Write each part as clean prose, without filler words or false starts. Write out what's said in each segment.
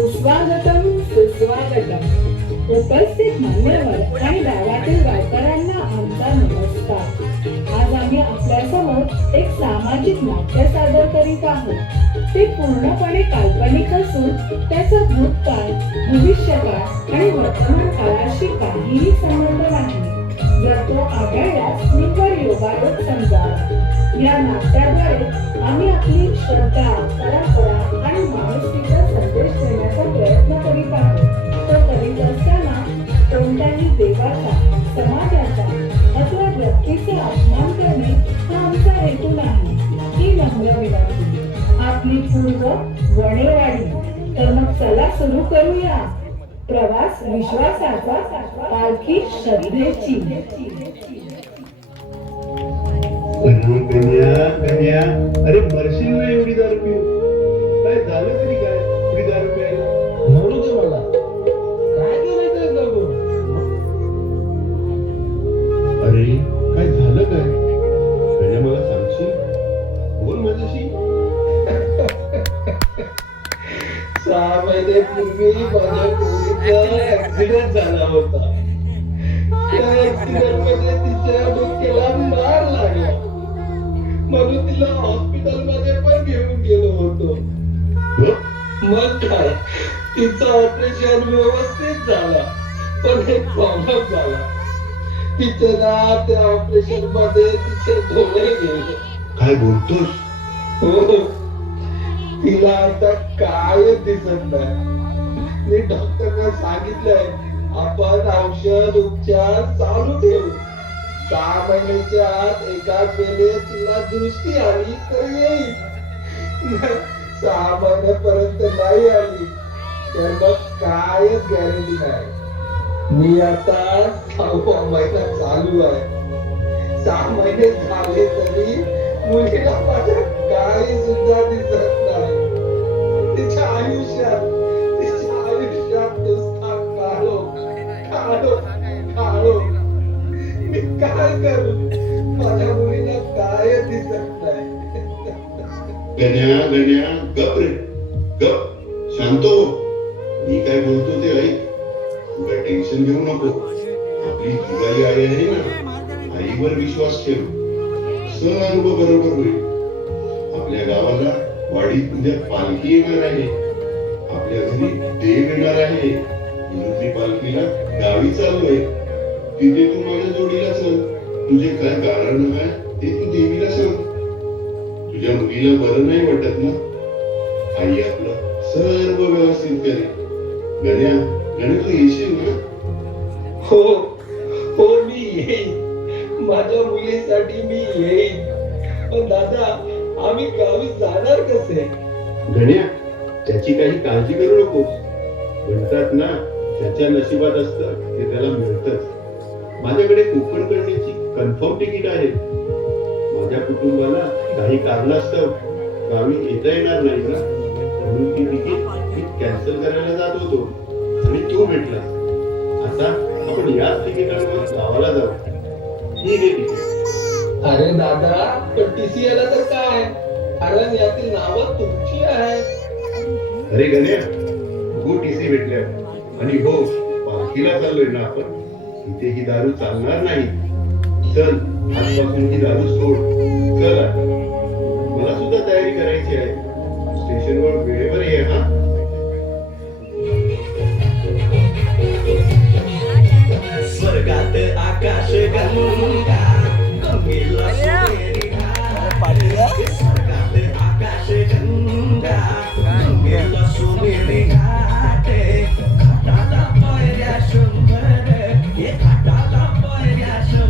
सुस्वागतम सुस्वागतम. उपस्थित मान्यवर आणि गावातील गावकऱ्यांना आमचा नमस्कार. आज आम्ही आपल्यासमोर एक सामाजिक नाट्य सादर करीत आहोत. ते पूर्णपणे काल्पनिक असून त्याचा भूतकाळ, भविष्यकाळ आणि वर्तमान काळाशी काहीही संबंध नाही. जर तो आढळल्यास निव्वळ योगायोग समजावा. या नाट्याद्वारे आम्ही आपली श्रद्धा, परंपरा आणि माणुसकीचा संदेश देण्याचा प्रयत्न करीत आहोत. तो करीत असताना कोणत्याही देवाचा, समाजाचा अथवा व्यक्तीचा अपमान करणे हा आमचा हेतू नाही. ही नम्र विनंती. आपली पूर्व वणेवाडी. तर मग चला सुरू करूया. प्रवास विश्वासाचा, पालखी श्रद्धेची. कन्या, अरे मरशील ना एवढी दारू पिऊ. काय झालं तरी काय एवढी दारू प्यायला? म्हणू दे मला, काय करायचं दारू? अरे काय झालं काय? कन्या मला सांगशील? बोल माझ्याशी. 6 महिन्यापूर्वी माझ्या मुलीचा ऍक्सिडेंट झाला होता. त्या ऍक्सिडेंट मध्ये तिच्या डोक्याला मार लागला, म्हणून तिला हॉस्पिटल मध्ये पण घेऊन गेलो होतो. मग काय, तिचं ऑपरेशन व्यवस्थित झाला, पण एक प्रॉब्लेम झाला. तिच्या त्या ऑपरेशन मध्ये तिचे डोळे गेले. काय बोलतोस? हो, तिला आता काय दिसत नाही. मी डॉक्टरला सांगितलंय आपण औषध उपचार चालू ठेवू. 6 महिन्याच्या आत एकाच वेळेस तिला दृष्टी आली तर येईल. 6 महिन्यापर्यंत नाही आली तर मग कायच गॅरंटी नाही. मी आता 6वा महिना चालू आहे. 6 महिने झाले तरी मुलीला माझ्या काही सुद्धा दिसत नाही. तिच्या आयुष्यात नुसता काळो. मी काय करू? माझ्या मुलीला काय दिसत नाही. गण्या गप रे, गप, शांत हो. मी काय बोलतो ते ऐक. तू काय टेन्शन घेऊ नको. आपली जुगाई आई आहे ना, आईवर विश्वास ठेव. सर्व बरोबर होईल. आपल्या गावाला वाडीत उद्या पालखी येणार आहे. आपल्या घरी देव येणार आहे. विनोदी पालखीला गावी चालू आहे. तिथे तू माझ्या जोडीला चल. तुझे काय कारण आहे ते तू देवीला सांग. तुझ्या मुलीला बरं नाही वाटत ना? आई आपलं सर्व व्यवस्थित करेल. गण्या तू येशील ना? हो, मी येईन. माझ्या मुलीसाठी मी येईन. पण दादा, आम्ही गावी जाणार कसे? गण्या, त्याची काही काळजी करू नकोस. म्हणतात ना, ज्याच्या नशिबात असतं ते त्याला मिळतच. माझ्याकडे कोकण कळण्याची कन्फर्म तिकीट आहे. माझ्या कुटुंबाला काही कारणास्तव गावी येता येणार नाही ना, म्हणून ती तिकीट मी कॅन्सल करायला जात होतो आणि तू भेटला. आता आपण याच तिकिटावर गावाला जाऊ. ठीक आहे तिकीट. अरे दादा, पण TC आला तर काय? कारण यातील नावं तुमची आहे. अरे गण्या, हो TC भेटल्या. आणि हो, पालखीला चाललोय ना आपण. इथे ही दारू चालणार नाही. चल, आजपासून ही दारू सोड. चल, मला सुद्धा तयारी करायची आहे. स्टेशनवर वेळेवर ये हा. स्वर्गात आकाश गंगा, गंगेला सोनेरी घाट. स्वर्गात आकाश गंगा, गंगेला सोनेरी घाट. घाटाला पायऱ्या 100, हे घाटाला पायऱ्या 100.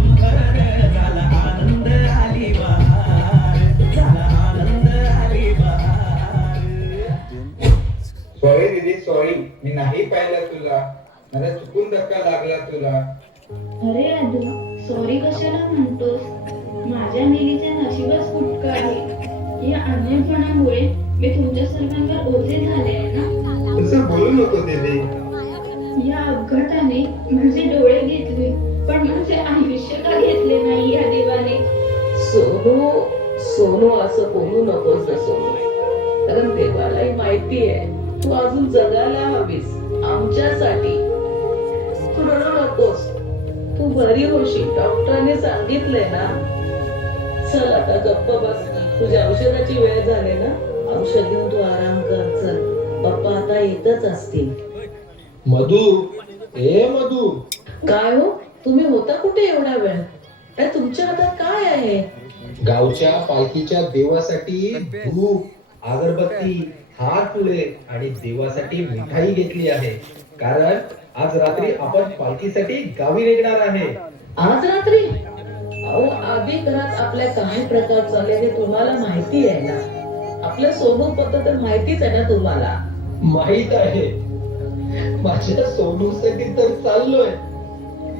झाला आनंद आली बहार, झाला आनंद आली बहार. सॉरी दीदी, सॉरी. मी नाही पाहिला तुला. मला चुकून धक्का लागला तुला. अरे आदू, सॉरी कशाला म्हणतोस? माझ्या निलीचे नशीबच फुटका आहे. या अन्यायपणामुळे मी तुमच्या सर्वांवर ओझे झाले आहे ना. तसं बोलू नको दीदी. या अपघाताने माझे डोळे घेतले, पण माझे आयुष्य का घेतले नाही या देवाने? सोनू असं बोलू नकोस ना सोनू. कारण देवालाही माहिती आहे तू अजून जगायला हवीस आमच्यासाठी. तू रडू नकोस, तू बरी होशील, डॉक्टरने सांगितलंय ना. चल आता गप्प बस, तुझ्या औषधाची वेळ झाली ना. औषध घेऊन तू आराम कर. चल, पप्पा आता येतच असतील. मधू, ए मधू, काय हो, तुम्ही होता कुठे एवढा वेळ? काय तुमच्या हातात काय आहे? गावच्या पालखीच्या देवासाठी धूप, अगरबत्ती, हार फुले आणि देवासाठी मिठाई घेतली आहे. कारण आज रात्री आपण पालखीसाठी गावी निघणार आहे. आज रात्री? अहो, आधी घरात आपल्या काय प्रकार चालले ते तुम्हाला माहिती आहे ना. आपल्या सोनू पद्धत तर माहितीच आहे ना तुम्हाला. माहित आहे. माझ्या सोनूसाठी तर चाललोय.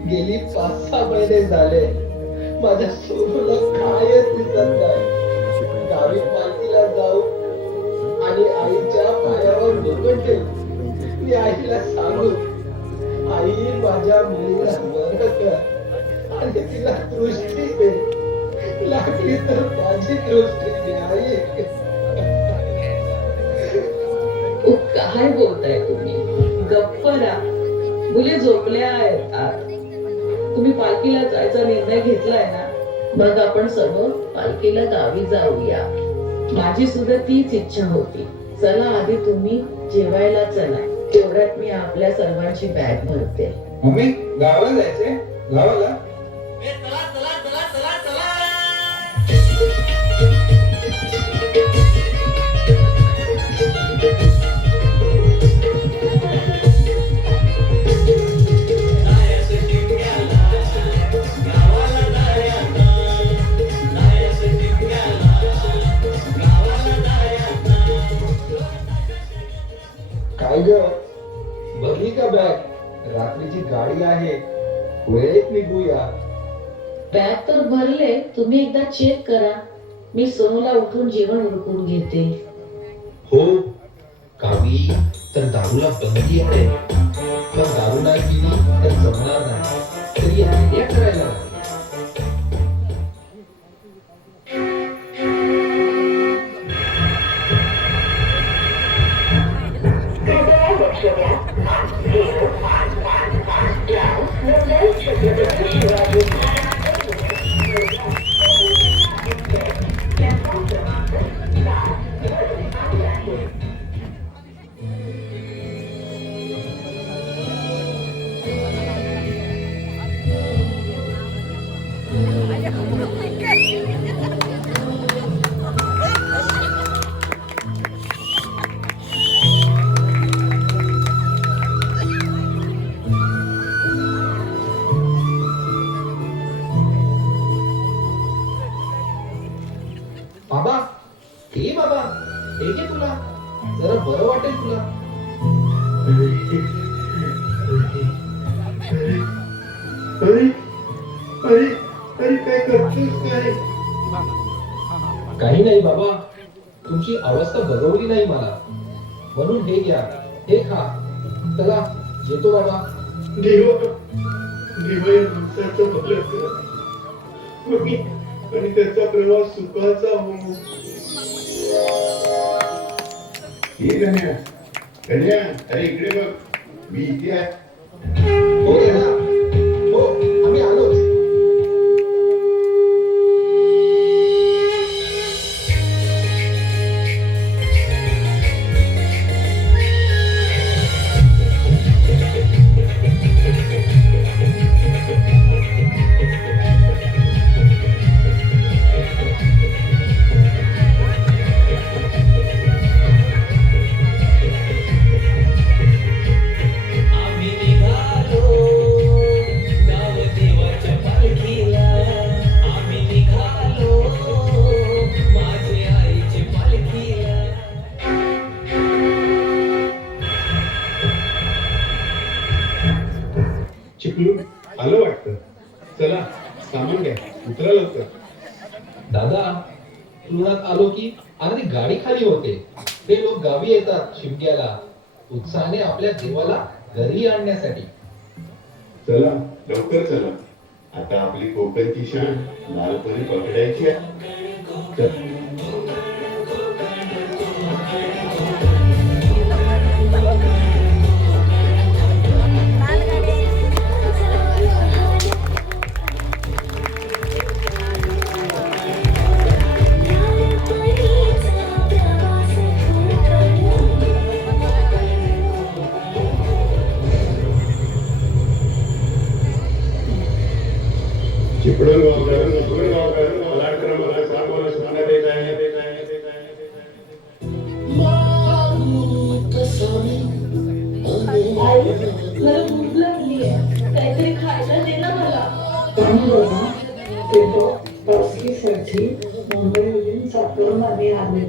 गेली 5-6 महिने झाले माझ्या सोनूला कायच दिसत नाही. गावी पालखीला जाऊ आणि आईच्या पायावर डोकं ठेवू. मी आईला सांगू, आई माझ्या मुलीला बरं कर आणि तिला दृष्टी दे. लागली तर माझी दृष्टी दे आई. काय बोलताय तुम्ही? गप्प राहा, मुली झोपल्या आहेत आत. तुम्ही पालखीला जायचा निर्णय घेतलाय ना, मग आपण सर्व पालखीला गावी जाऊया. माझी सुद्धा तीच इच्छा होती. चला आधी तुम्ही जेवायला चला, तेवढ्यात मी आपल्या सर्वांची बॅग भरते. मम्मी, गावाला जायचंय? गावाला? काय ग, भरली का बॅग? रात्रीची गाडी आहे, वेळेत निघूया. बॅग तर भरले, तुम्ही एकदा चेक करा. मी सोनूला उठून जेवण उरकून घेते. हो, गावी तर दारूला बंदी आहे. पण दारू नाही पिली तर जमणार नाही. तरी आयडिया करायला हवी. बाबा, हे बाबा, हे घे तुला, जरा बरं वाटेल तुला. अरे अरे अरे काय करतोस काय? काही नाही बाबा, तुमची अवस्था बघवली नाही मला, म्हणून हे घ्या, हे खा. चला येतो बाबा. देवा देवा या माणसाचं भलं कर आणि त्याचा प्रवास सुखाचा हो. हे गण्या, गण्या, अरे इकडे बघ, मी इथे आहे. हो दादा, हो, आम्ही आलोच. आम्ही निघालो गाव देवाच्या पालखीला. आम्ही निघालो माझ्या आईच्या पालखीला. चिपलू आलं वाटतं. चला सामान घ्या, उतरा लवकर. दादा, तुरुणात आलो की अगदी गाडी खाली होते. ते लोक गावी येतात शिमग्याला, उत्साहाने आपल्या देवाला घरी आणण्यासाठी. चला लवकर चला, आता आपली कोकणची शान लालपरी पकडायची आहे. चल. पालखीसाठी मुंबईवरून चाकरमाने आले.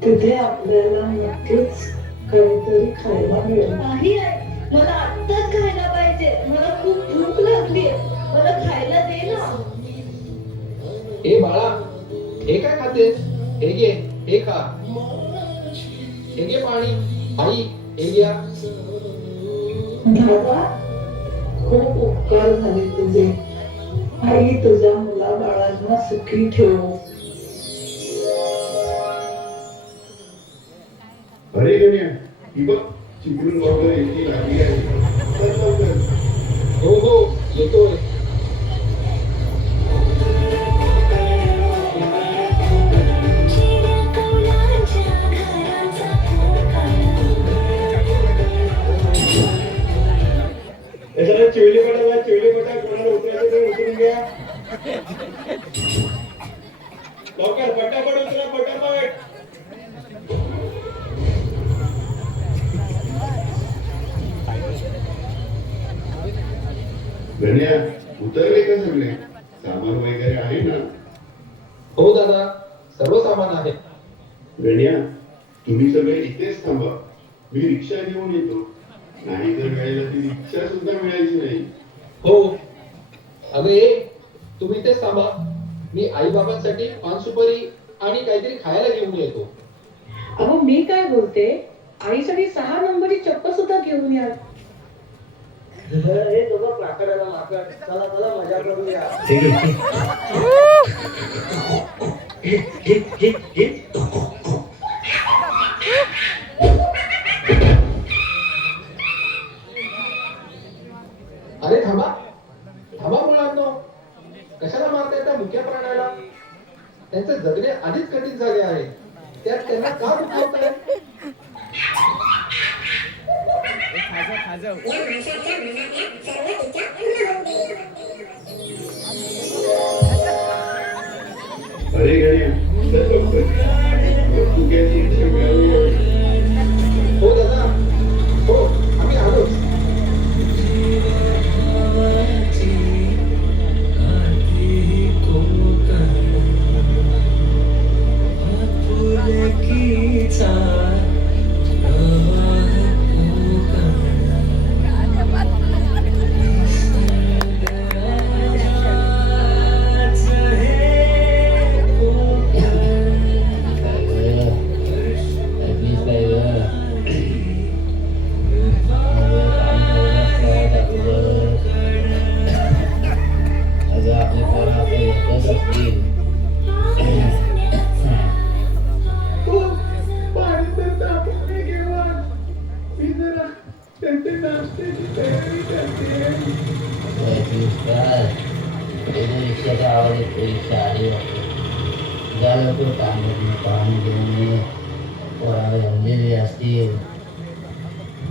तिथे आपल्याला नक्कीच काहीतरी खायला मिळेल. नाही आहे, मला आत्ताच खायला पाहिजे. मला खूप भूक लागली. मला खायला दे ना. ए बाळा, हे काय खातेस? हे घे, हे खा. हे घे पाणी. आई, हे घ्या. दादा, खूप उपकार झाले तुझे. आई तुझ्या मुलाबाळांना सुखी ठेव. अरे गण्या, ही बघ चिपळूण बरोबर एकी लागली आहे. चल लवकर. हो हो, येतोय. त्याच्याला चिवली पटा कोणाला उतरायचं तर उतरून घ्या. लवकर पटापट उतरा, पटापट. गण्या, उतरले का सगळे? सामान वगैरे आहे ना? हो दादा, सर्व सामान आहे. गण्या, तुम्ही सगळे इथेच थांबा. मी रिक्षा घेऊन येतो. नाही तर वेळेला ती रिक्षा सुद्धा मिळायची नाही. हो. अगं ये, तुम्ही इथेच थांबा. मी आई बाबांसाठी पान सुपारी आणि काहीतरी खायला घेऊन येतो. अहो मी काय बोलते, आईसाठी 6 नंबरची चप्पल सुद्धा घेऊन या. हे दोघं माकडाला माकड. चला चला मजा करूया. अरे थांबा थांबा मुलांनो, कशाला मारताय त्या मुक्या प्राण्याला? त्यांचे जगणे आधीच कठीण झाले आहे, त्यात त्यांना का दुखावताय? अरे गण्या, चल लवकर. चुक्याची रिक्षा मिळाली आहे. हो दादा, हो आम्ही आलोच.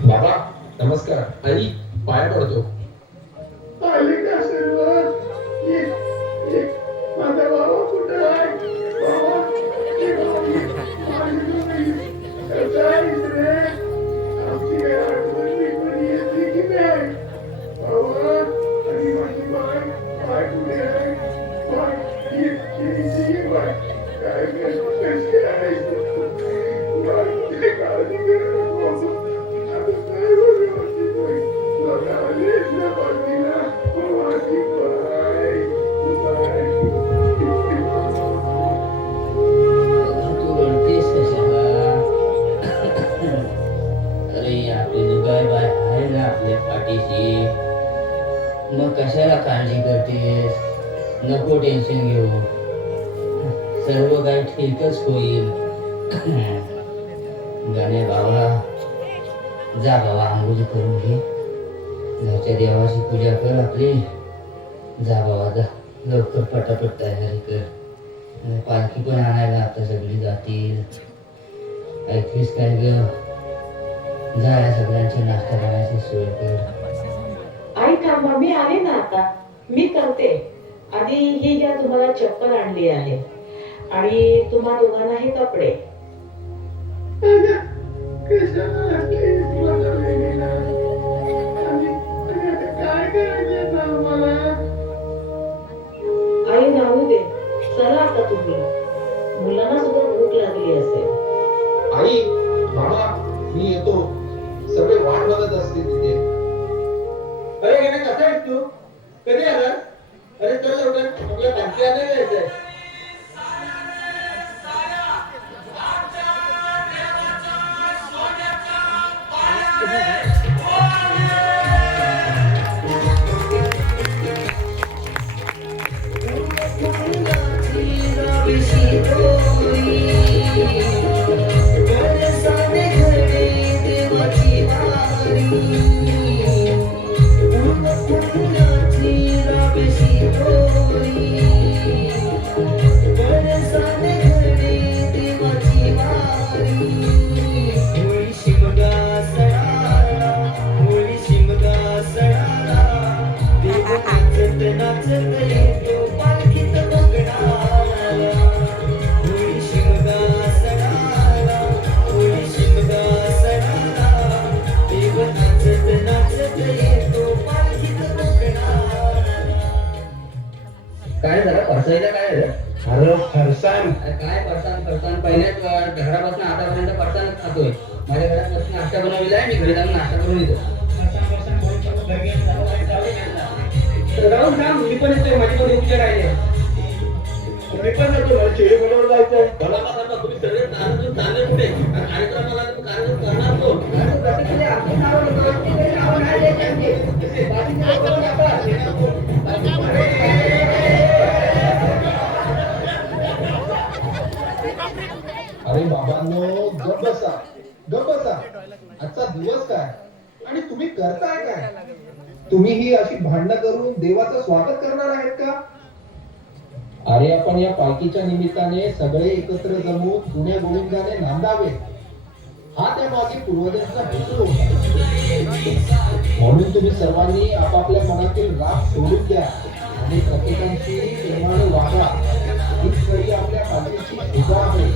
बाबा नमस्कार. आई पाया पडतो. आले का सर्व? माझा बाबा कुठं आहे? बाबा, ये बाबा, ये. कसा आहेस रे? आमची काही आठवण बिठवण येते की नाही? बाबा, आणि माझी बाय कुठे आहे? बाय, ये बाय. काय कशी आहेस? बाय, काळजी करू नको. आता सर्व व्यवस्थित होईल. बघा, आलेच ना बाजूला. माझी बाय. तू रडतेस कशाला? अरे आपली दुबाई बाय आहे ना आपल्या पाठीशी. मग कशाला काळजी करतेस? नको टेन्शन घेऊ. सर्व काही ठीकच होईल. गाण्या बाबा, जा बाबा आंघोळ करून घे. घरच्या देवाची पूजा कर आपली. जा बाबा जा, लवकर पटापट तयारी कर. पालखी पण आणायला आता सगळी जातील. ऐकलीस काय ग? जा या सगळ्यांची नाश्ता करण्याची सोय कर. आई थांबा, मी आले ना आता. मी करते. आधी ही घ्या, तुम्हाला चप्पल आणली आहे आणि तुम्हा दोघांना हे कपडे. कशाला आणलीस मला वेणीला? आणि आता काय करायचं आता आम्हाला? आई राहू दे, का तुम्ही? मुलांना सुद्धा भूक लागली असेल. आई, मामा, मी येतो. सगळे वाट बघत असते तिथे. अरे गेले कसा आहेस तू? कधी आला? अरे चल लवकर, आपल्या पालखी आणायला जायचंय. काय जरा परसायला काय रे? अरे फरसाण. काय परसान पहिल्याच घरापासून आतापर्यंत परसानच खातोय. माझ्या घरात बसून नाश्ता बनवलेला आहे, मी घरी जाऊन नाश्ता करून येतो. राहून जा, मी पण येतोय, माझी पण उपचार आहे. मी पण येतो, मला शेळी बनवून जायचंय. तुम्ही सगळे चालले कुठे? कार्यक्रमाला कार्यक्रम करणार कोण? अरे बाबांनो, गप्प बसा. आजचा दिवस काय आणि तुम्ही करताय काय? तुम्ही ही अशी भांडणं करून देवाचं स्वागत करणार आहेत का? अरे आपण या पालखीच्या निमित्ताने सगळे एकत्र जमून जुन्या गोविंदाने नांदावे, हा त्या मागे पूर्वजांचा हेतू होता. म्हणून तुम्ही सर्वांनी आपापल्या मनातील राग सोडून द्या आणि प्रत्येकांशी प्रेमाने वागा. हीच खरी आपल्या पालखीची शोभा आहे.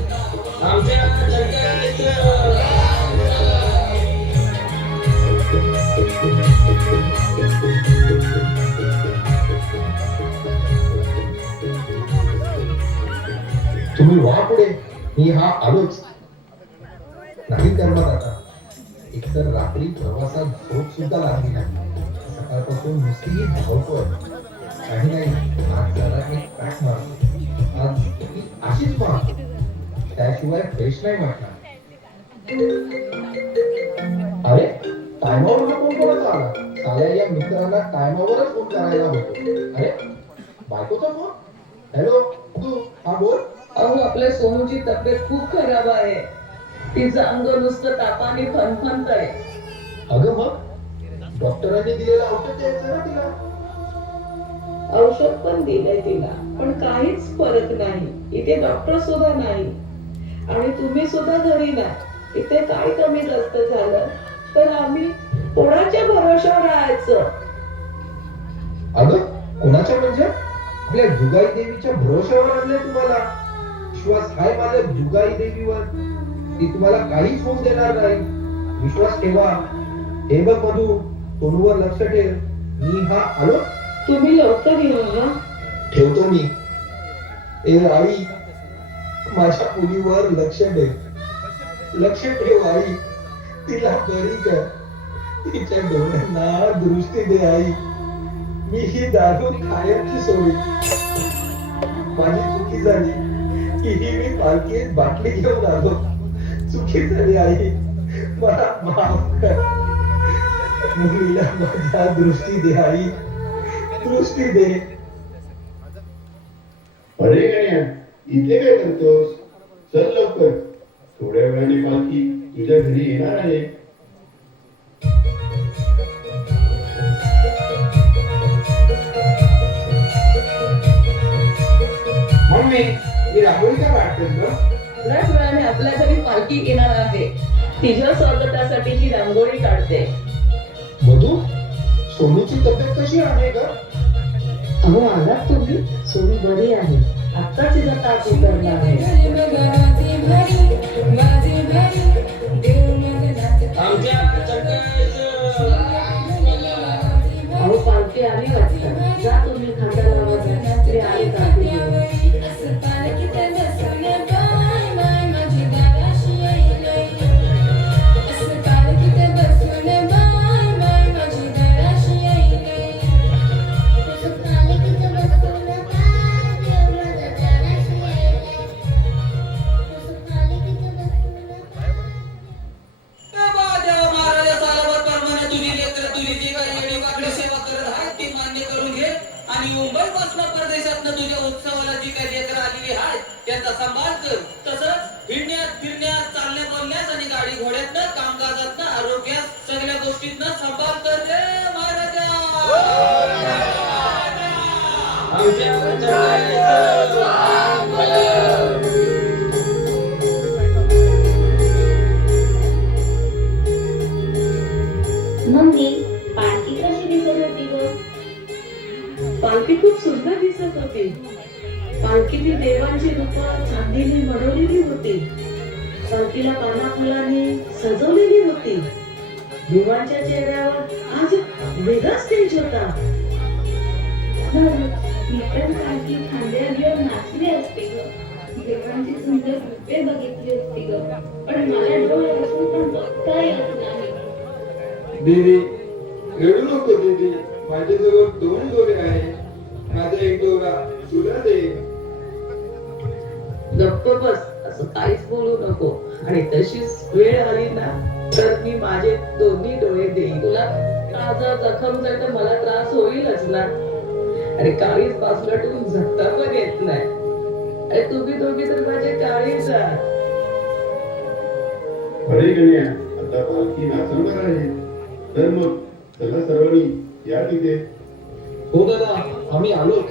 तुम्ही वा पुढे, मी हा आलोच. नाही करणार आता. एकतर रात्री प्रवासात झोप सुद्धा लागली नाही. सकाळपासून नुसती धावतोय. काही नाही, आज जरा एक पॅक मारतो. आज ती अशीच मारतो, त्याशिवाय फ्रेश नाही वाटणार. अरे टायमावर फोन कोणाचा आला? साल्या या मित्रांना टायमावरच फोन करायला होतो. अरे बायकोचा फोन. हॅलो तू, हा बोल. अहो आपल्या सोनूची तब्येत खूप खराब आहे. तिचं अंग नुसतं तापाने फणफणत आहे. अगं मग डॉक्टरांनी दिलेलं औषध द्यायचं ना तिला. औषध पण दिलंय तिला, पण काहीच फरक नाही. इथे डॉक्टर सुद्धा नाही आणि तुम्ही सुद्धा घरी नाही. इथे काय कमी जास्त झालं तर आम्ही कोणाच्या भरोशावर राहायचं? अगं कोणाच्या म्हणजे? आपल्या जुगाई देवीच्या भरोशावर आणले तुम्हाला. विश्वास आहे माझ्या जुगाई देवीवर. ती तुम्हाला काहीच होऊ देणार नाही. विश्वास ठेवा. हे बघ मधू, तोंडवर लक्ष ठेव. मी हा आलो. तुम्ही लवकर या हा. ठेवतो मी. ए आई, माझ्या मुलीवर लक्ष ठेव. लक्ष ठेव आई. तिला बरी कर. तिच्या डोळ्यांना दृष्टी दे आई. मी ही दारू कायमची सोडली. माझी चुकी झाली की ही मी पालखीत बाटली घेऊन आलो. चुकी झाली आई, मला माफ कर. मुलीला माझ्या दृष्टी दे आई, दृष्टी दे. अरे गण्या, इथे काय करतोस? चल लवकर, थोड्या वेळाने पालखी तुझ्या घरी येणार आहे. मम्मी, ही रांगोळी का काढतेस ग? थोड्याच वेळाने आपल्या घरी पालखी येणार आहे. तिच्या स्वागतासाठी ही रांगोळी काढते. मधू, सोनूची तब्येत कशी आहे ग? अहो आलात तुम्ही? सोनी बरी आहे. आत्ताच तिचा ताप उतरला आहे. अहो पालखी आली वाटतं. जा तुम्ही खांदा लावा. मी आले जाते. आरोग्याचा सांभाळ कर. तसंच हिंडण्यात फिरण्यात चालण्या बोलण्यात आणि गाडी घोड्यातनं कामकाजातनं आरोग्यात सगळ्या गोष्टीतनं सांभाळ कर रे महाराजा. आमच्या पंचायतीचं वांगलं. मम्मी पालखी कशी दिसत होती ग? पालखी खूप सुंदर दिसत होती. पालखीतील देवांची रूपं चांदीने मढवलेली होती. पालखीला पानाफुलाने सजवलेली होती. देवांच्या चेहऱ्यावर आज वेगळाच तेज होता. मी पण पालखी खांद्यावर घेऊन नाचली असते ग. देवांची सुंदर रूपे बघितली असती ग. पण मला डोळे असून पण बघता येत नाही. दीदी रडू नको दीदी, माझ्याजवळ 2 डोळे आहेत. माझा एक डोळा तुला दे. गप्प बस, असं काहीच बोलू नको. आणि तशीच वेळ आली ना तर मी माझे 2 डोळे देईन तुला. माझा जखम जर तर मला त्रास होईलच ना. अरे काळीच पासलटून झटता पण येत नाही. अरे तुम्ही दोघी तर माझे काळीच आहात. अरे गण्या, आता पालखी नाचवणार आहे. तर मग चला सर्वांनी या तिथे. हो दादा, आम्ही आलो.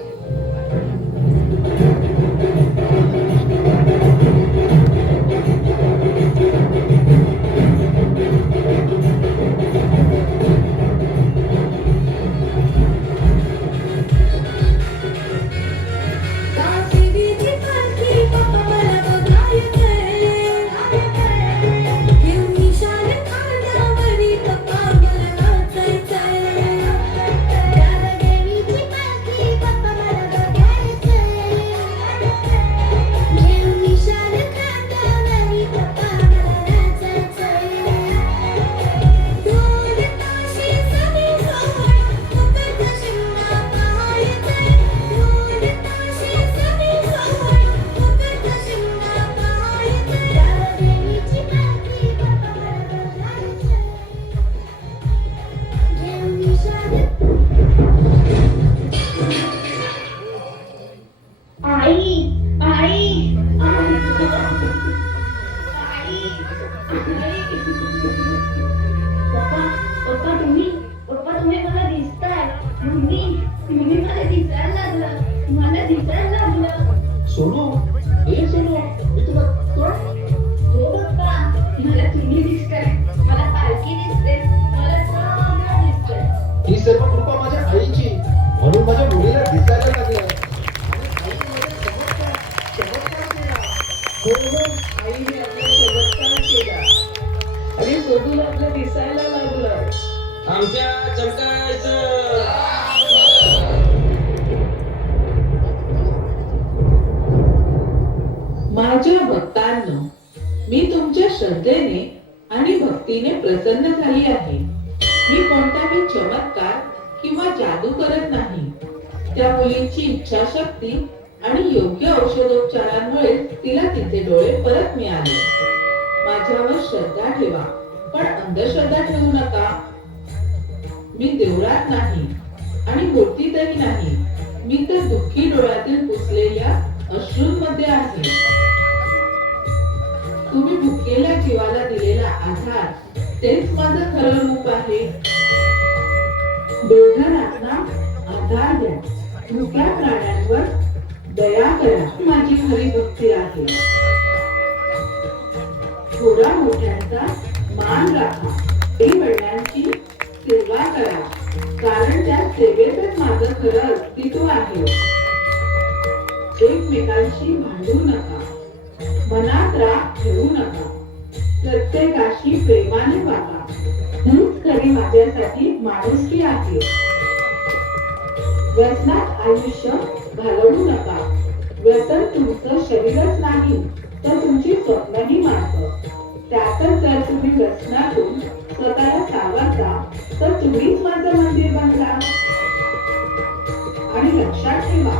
पप्पा तुम्ही मला दिसताय. मम्मी मला दिसायला लागलं. मला दिसायला लागलं. सोनू, ए सोनू, मी तुला हो पप्पा, मला तुम्ही दिसताय. मला पालखी दिसते. मला सगळं दिसतंय. ही सर्व कृपा माझ्या आईची, म्हणून माझ्या मुलीला दिसायला लागलं. आईने आपला चमत्कार केला आणि सोडून आपलं दिसायला लागलं. आमच्या चमकायचं. माझ्या भक्तांनो, मी तुमच्या श्रद्धेने आणि भक्तीने प्रसन्न झाली आहे. मी कोणताही चमत्कार किंवा जादू करत नाही. त्या मुलीची इच्छाशक्ती आणि योग्य औषधोपचारांमुळे तिला तिचे डोळे परत मिळाले. माझ्यावर श्रद्धा ठेवा, पण अंधश्रद्धा ठेवू नका. मी देवळात नाही आणि मूर्तीतही नाही. मी तर दुःखी डोळ्यातील पुसलेल्या अश्रूंमध्ये आहे. तुम्ही भुकेल्या जीवाला दिलेला आधार, तेच माझं खरं रूप आहे. दोघांना आधार द्या. भुक्या प्राण्यांवर दया करा. माझी खरी भक्ती आहे. थोडा मोठ्यांचा मान राखा. आई वडिलांची सेवा करा, कारण त्या सेवेतच माझं खरं अस्तित्व आहे. एकमेकांशी भांडू नका. मनात राग ठेवू नका. प्रत्येकाशी प्रेमाने वागा. हीच खरी माझ्यासाठी माणुसकी आहे. व्यसनात आयुष्य घालवू नका. व्यसन तुमचं शरीरच नाही, तर तुमची स्वप्नही मारतं. त्यातच जर तुम्ही व्यसनातून स्वतःला सावरता, तर तुम्हीच माझं मंदिर बनला. आणि लक्षात ठेवा,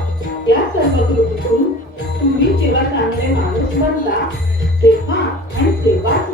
या सर्व कृतीतून तुम्ही जेव्हा चांगले माणूस बनता, तेव्हा आणि तेव्हाच